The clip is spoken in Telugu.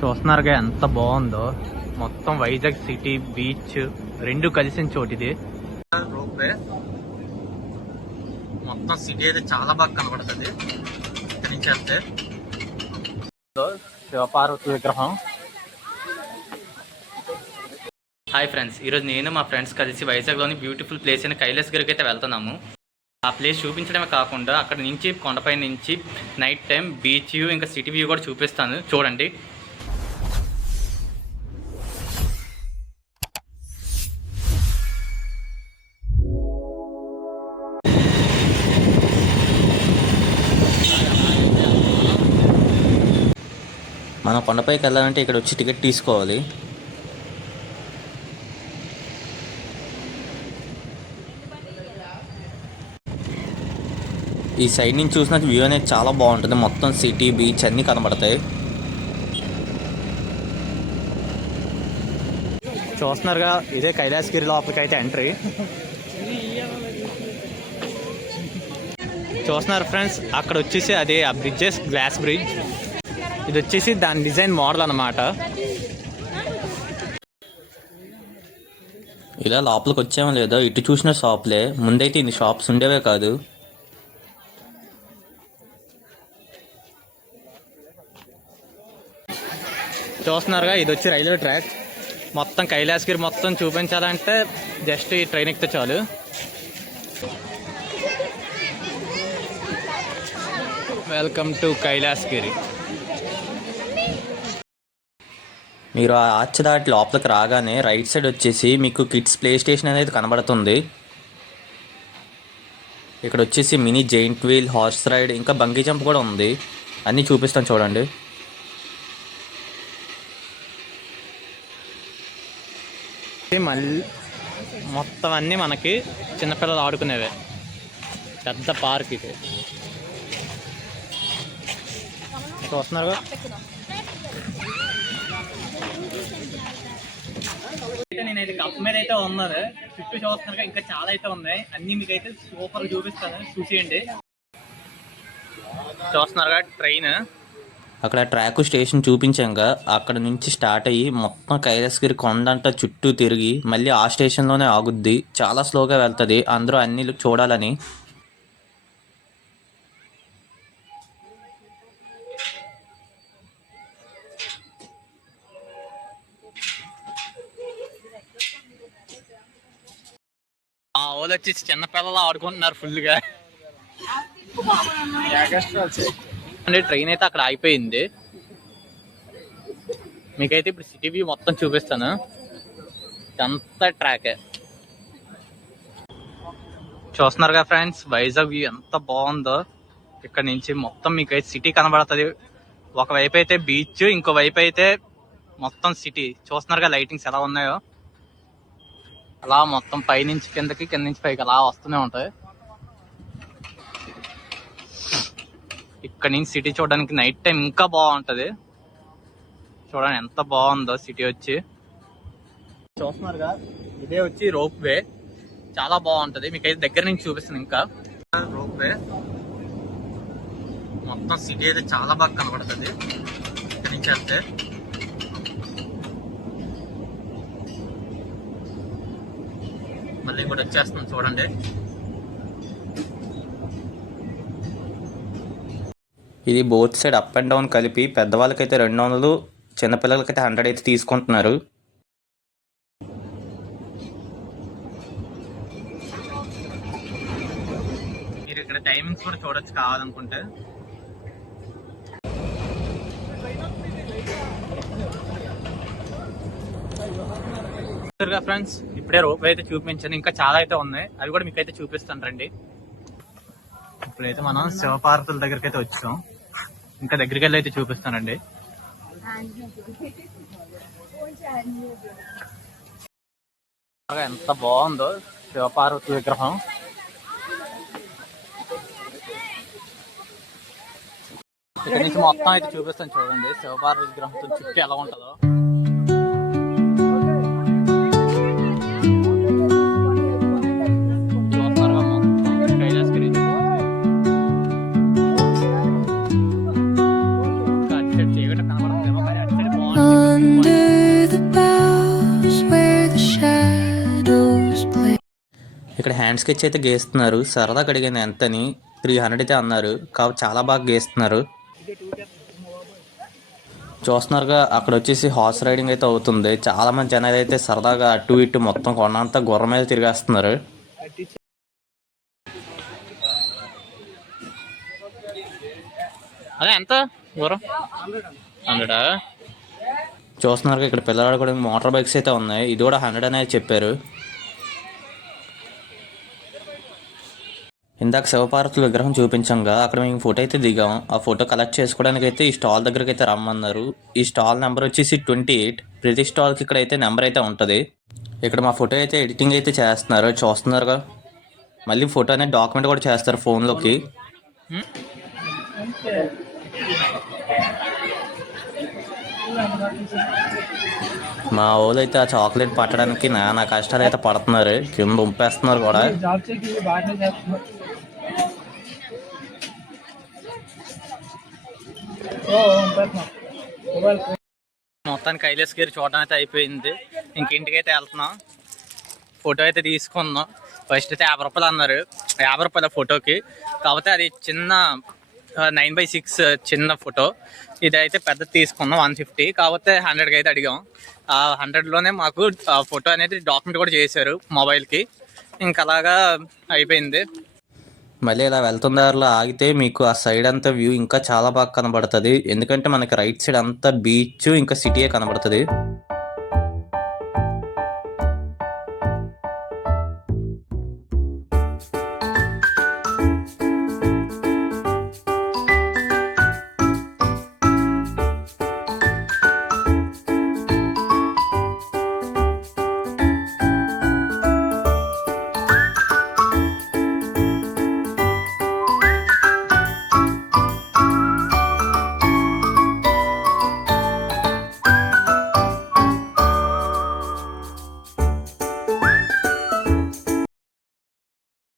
చూస్తున్నారుగా ఎంత బాగుందో. మొత్తం వైజాగ్ సిటీ బీచ్ రెండు కలిసిన చోటు ఇది. రోప్వే మొత్తం సిటీ అయితే చాలా బాగా కనబడుతుంది ఇక్కడి నుంచి వెళ్తే. శివపార్వతి విగ్రహం. హాయ్ ఫ్రెండ్స్, ఈరోజు నేను మా ఫ్రెండ్స్ కలిసి వైజాగ్లోని బ్యూటిఫుల్ ప్లేస్ అయిన కైలాసగిరికి అయితే వెళ్తున్నాము. ఆ ప్లేస్ చూపించడమే కాకుండా అక్కడ నుంచి కొండపై నుంచి నైట్ టైం బీచ్ వ్యూ ఇంకా సిటీ వ్యూ కూడా చూపిస్తాను, చూడండి. మనం కొండపైకి వెళ్ళాలంటే ఇక్కడ వచ్చి టికెట్ తీసుకోవాలి. ఈ సైడ్ నుంచి చూసిన వ్యూ అనేది చాలా బాగుంటుంది. మొత్తం సిటీ బీచ్ అన్నీ కనబడతాయి. చూస్తున్నారుగా, ఇదే కైలాసగిరి లోపలికి అయితే ఎంట్రీ. చూస్తున్నారు ఫ్రెండ్స్, అక్కడ వచ్చేసి అదే ఆ బ్రిడ్జెస్, గ్లాస్ బ్రిడ్జ్. ఇది వచ్చేసి దాని డిజైన్ మోడల్ అన్నమాట. ఇలా లోపలికి వచ్చామో లేదో ఇటు చూసిన షాప్లే, ముందైతే ఇన్ని షాప్స్ ఉండేవే కాదు. చూస్తున్నారుగా, ఇది వచ్చి రైల్వే ట్రాక్. మొత్తం కైలాసగిరి మొత్తం చూపించాలంటే జస్ట్ ఈ ట్రైన్ ఎక్కితే చాలు. Welcome to Kailasagiri. మీరు ఆ ఆర్చ్ దాటి లోపలికి రాగానే రైట్ సైడ్ వచ్చేసి మీకు కిడ్స్ ప్లే స్టేషన్ అనేది కనబడుతుంది. ఇక్కడ వచ్చేసి mini giant wheel, horse ride ఇంకా బంగీ జంప్ కూడా ఉంది. అన్నీ చూపిస్తాను చూడండి. మళ్ళీ మొత్తం అన్నీ మనకి చిన్నపిల్లలు ఆడుకునేవే. పెద్ద పార్క్ ఇది. చూస్తున్నారు, నేనైతే కప్ మీద అయితే ఉన్నాను. చుట్టూ చూస్తున్నారు, ఇంకా చాలా అయితే ఉన్నాయి. అన్ని మీకు అయితే సూపర్ చూపిస్తాను, చూసేయండి. చూస్తున్నారుగా ట్రైన్. అక్కడ ట్రాక్ స్టేషన్ చూపించాక అక్కడ నుంచి స్టార్ట్ అయ్యి మొత్తం కైలాసగిరి కొండంతా చుట్టూ తిరిగి మళ్ళీ ఆ స్టేషన్లోనే ఆగుద్ది. చాలా స్లోగా వెళ్తుంది, అందరూ అన్ని చూడాలని. ఆ వాళ్ళు వచ్చేసి చిన్నపిల్లలు ఆడుకుంటున్నారు ఫుల్గా. అంటే ట్రైన్ అయితే అక్కడ అయిపోయింది. మీకైతే ఇప్పుడు సిటీ వ్యూ మొత్తం చూపిస్తాను. అంతా ట్రాకే. చూస్తున్నారుగా ఫ్రెండ్స్, వైజాగ్ వ్యూ ఎంత బాగుందో. ఇక్కడ నుంచి మొత్తం మీకైతే సిటీ కనబడుతుంది. ఒకవైపు అయితే బీచ్, ఇంకో వైపు అయితే మొత్తం సిటీ. చూస్తున్నారుగా లైటింగ్స్ ఎలా ఉన్నాయో. అలా మొత్తం పైనుంచి కిందకి, కింద నుంచి పైకి అలా వస్తూనే ఉంటాయి. ఇక్కడ నుంచి సిటీ చూడడానికి నైట్ టైం ఇంకా బాగుంటది. చూడండి ఎంత బాగుందో సిటీ వచ్చి. చూస్తున్నారుగా, ఇదే వచ్చి రోప్ వే. చాలా బాగుంటది, మీకైతే దగ్గర నుంచి చూపిస్తాను. ఇంకా రోప్ వే మొత్తం సిటీ అయితే చాలా బాగా కనబడుతుంది ఇక్కడ నుంచి వెళ్తే. మళ్ళీ కూడా వచ్చేస్తుంది చూడండి. ఇది both side up and down కలిపి పెద్దవాళ్ళకైతే 200, చిన్నపిల్లలకైతే 100 అయితే తీసుకుంటున్నారు. మీరు ఇక్కడ టైమింగ్స్ కూడా చూడొచ్చు కావాలనుకుంటే. ఫ్రెండ్స్, ఇప్పుడే రోప్ అయితే చూపించాను, ఇంకా చాలా అయితే ఉన్నాయి. అవి కూడా మీకైతే చూపిస్తాను రండి. ఇప్పుడైతే మనం శివపార్వతుల దగ్గరికి అయితే వచ్చాం. ఇంకా దగ్గరికి వెళ్ళి అయితే చూపిస్తానండి. ఎంత బాగుందో శివపార్వతి విగ్రహం. ఇక్కడ నుంచి మొత్తం అయితే చూపిస్తాను చూడండి, శివపార్వతి విగ్రహంతో చుట్టూ ఎలా ఉంటుందో. ఇక్కడ హ్యాండ్ స్కెచ్ అయితే గీస్తున్నారు. సరదాగా అడిగాను ఎంతని, 300 అయితే అన్నారు. కాబట్టి చాలా బాగా గీస్తున్నారు. చూస్తున్నారుగా అక్కడ వచ్చేసి హార్స్ రైడింగ్ అయితే అవుతుంది. చాలా మంది జనాలు అయితే సరదాగా అటు ఇటు మొత్తం కొండంతా గుర్రం మీద తిరిగేస్తున్నారు. అదే ఎంత దూరం 100 చూస్తున్నారు ఇక్కడ పిల్లలు ఆడుకోవడానికి మోటార్ బైక్స్ అయితే ఉన్నాయి. ఇది కూడా 100 అనేది చెప్పారు. ఇందాక శివపార్వతుల విగ్రహం చూపించంగా అక్కడ మేము ఫోటో అయితే దిగాం. ఆ ఫోటో కలెక్ట్ చేసుకోవడానికి అయితే ఈ స్టాల్ దగ్గరికి అయితే రమ్మన్నారు. ఈ స్టాల్ నెంబర్ వచ్చేసి 28. ప్రతి స్టాల్కి ఇక్కడ అయితే నెంబర్ అయితే ఉంటుంది. ఇక్కడ మా ఫోటో అయితే ఎడిటింగ్ అయితే చేస్తున్నారు. చూస్తున్నారుగా మళ్ళీ ఫోటో అనేది డాక్యుమెంట్ కూడా చేస్తారు ఫోన్లోకి. మా వాళ్ళు అయితే ఆ చాక్లెట్ పట్టడానికి నానా కష్టాలు అయితే పడుతున్నారు. కింద ఉంపేస్తున్నారు కూడా. మొత్తానికి కైలాసగిరి చూడడం అయితే అయిపోయింది. ఇంటికైతే వెళ్తున్నాం. ఫోటో అయితే తీసుకున్నాం. ఫస్ట్ అయితే 50 రూపాయలు అన్నారు. 50 రూపాయల ఫోటోకి. కాకపోతే అది చిన్న 9:6 చిన్న ఫోటో. ఇదైతే పెద్దది తీసుకున్నాం 150. కాకపోతే 100కి అయితే అడిగాం. ఆ 100లోనే మాకు ఫోటో అనేది డాక్యుమెంట్ కూడా చేశారు మొబైల్కి. ఇంకా అలాగా అయిపోయింది. మళ్ళీ ఇలా వెళ్తున్న ఆగితే మీకు ఆ సైడ్ అంతా వ్యూ ఇంకా చాలా బాగా కనబడుతుంది. ఎందుకంటే మనకి రైట్ సైడ్ అంతా బీచ్ ఇంకా సిటీయే కనబడుతుంది.